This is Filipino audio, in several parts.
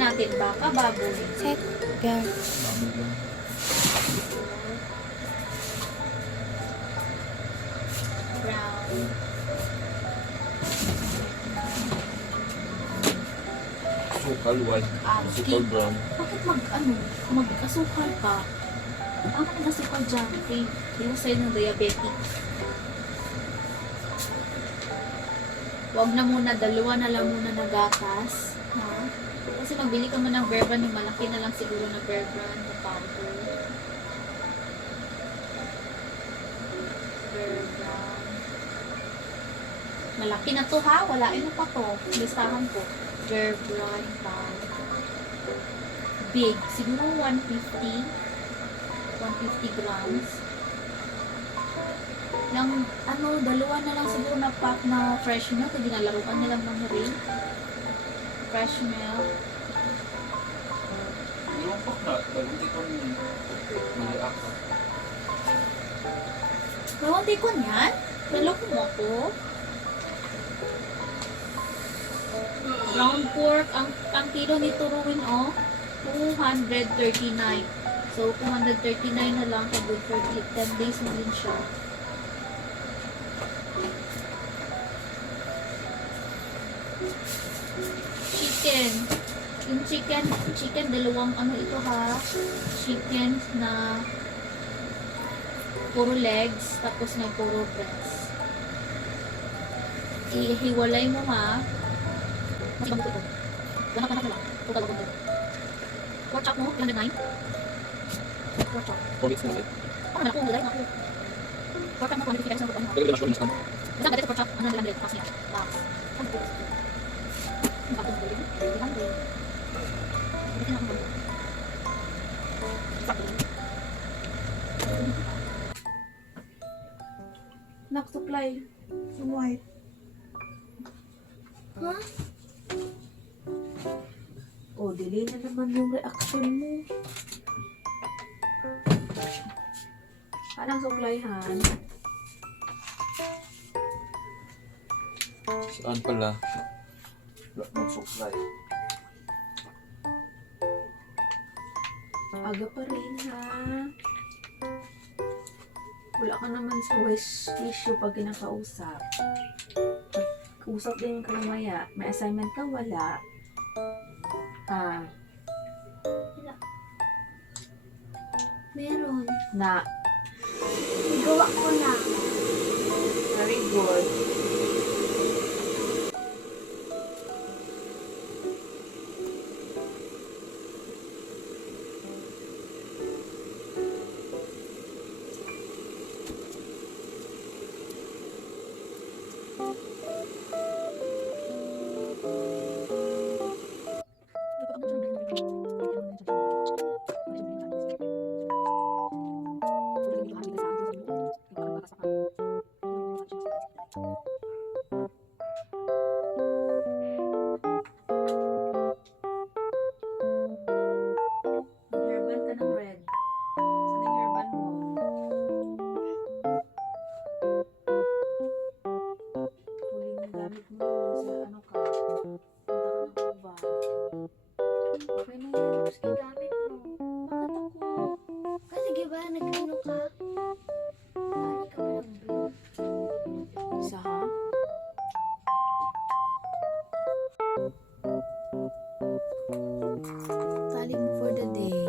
Piliin natin baka, baboy. Set. Girl. Brown. Sukal white. Sukal brown. Bakit mag-asukal ka? Ang nag-asukal dyan, okay? Yung sa'yo ng diabetic. Huwag na muna, dalawa na lang muna na gatas. Ha? Kasi magbili ka man ng Bear Brand, yung malaki na lang siguro na Bear Brand na powder. Bear Brand. Malaki na to ha, walain mo pa to. Listahan ko. Bear Brand powder. Big, siguro 150 grams. Lang, dalawa na lang siguro na pack na fresh milk. Ginalaruan na lang ng ring. Fresh milk. Yung pak na, hindi ko maliak. Nawante ko niyan? Naloko mo ko? Ground pork, ang kilo nito Ruin, 239. So, 239 na lang for 10 days mo din siya. Chicken. Yung chicken, dalawang ito ha. Chicken na puro legs, tapos may puro breast. Ihiwalay mo ha. Mas ibang ito. Ganak na lang. Total ako ito. Pork chop mo, 209. Pork chop. Pagkits na ulit. Ano na po, nilay na po. Pork chop mo, 250 pesos na po. Pagkits na short discount. Isang gadget pork chop, ano na lang pass niya. Box. Ang po. Ang kapag mo rin. Ang po. Bitin ako mo. Naksuklay. Sumuhit. Ha? O, delay na naman yung reaction mo. Anong supplyhan? Saan pala? Wala nang supply. Aga pa rin ha. Wala ka naman sa issue pag kinakausap. Pag-usap din ka mamaya. May assignment ka, wala. Ah. Meron. Na. Gawa ko na. Very good. Hairband ka ng red. Saan yung hairband mo? Huling yung gamit mo sa ano ka. Punta ka ng oval. Okay na yan. Tapos gigamit mo. Bakit ako? Kasi diba nag-ano ka? Bali ka ba ng blue? Isa ha? Tali mo for the day.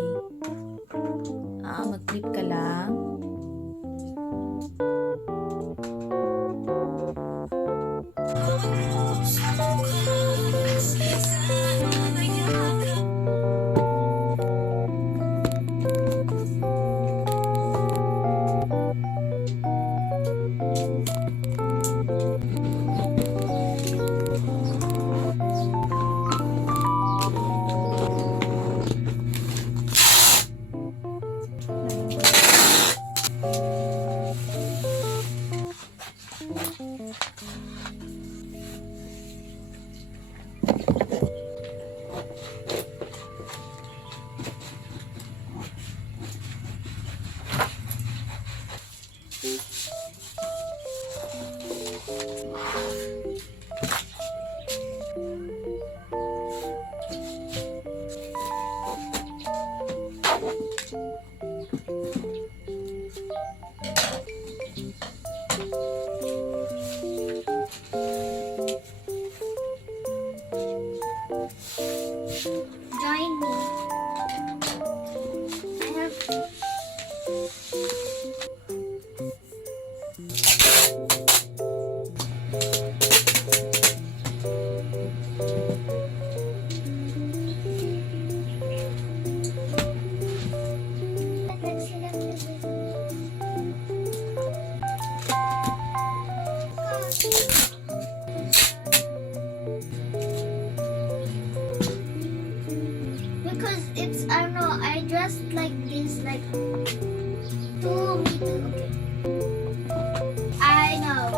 Mag-clip ka lang. join me. I have. Because it's, I don't know, I dressed like this, like, to me too. Okay. I know.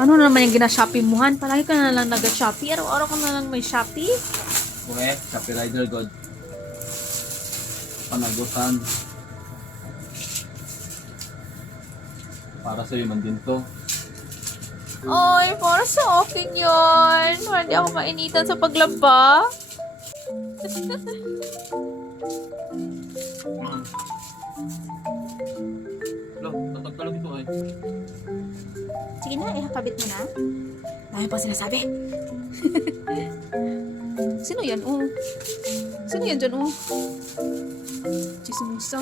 Ano na naman yung gina-Shopee muhan? Palagi ka na lang nag-Shopee. Araw-araw ka na lang may Shopee. Okay, Shopee Rider God. Panagutan. Para sa'yo man din to. Oy, para sa akin yun. Hindi ako mainitan sa paglaba. Lo, tatag ka lang ito eh. Sige na, ihakabit mo na. Dami pa sinasabi. Sino yan? Oh. Sino yan dyan? Oh. Chismosa.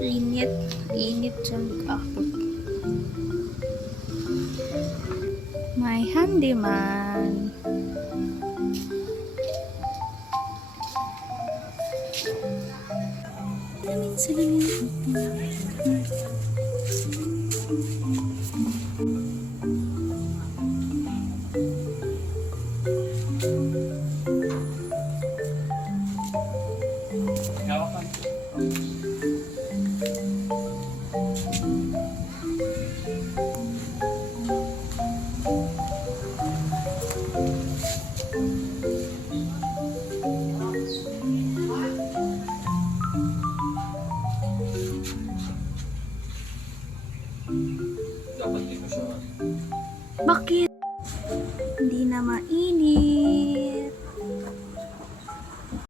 Init. Init dyan. My handyman. Salamin. Hawakan. Dapat dito siya. Bakit? Hindi na mainit.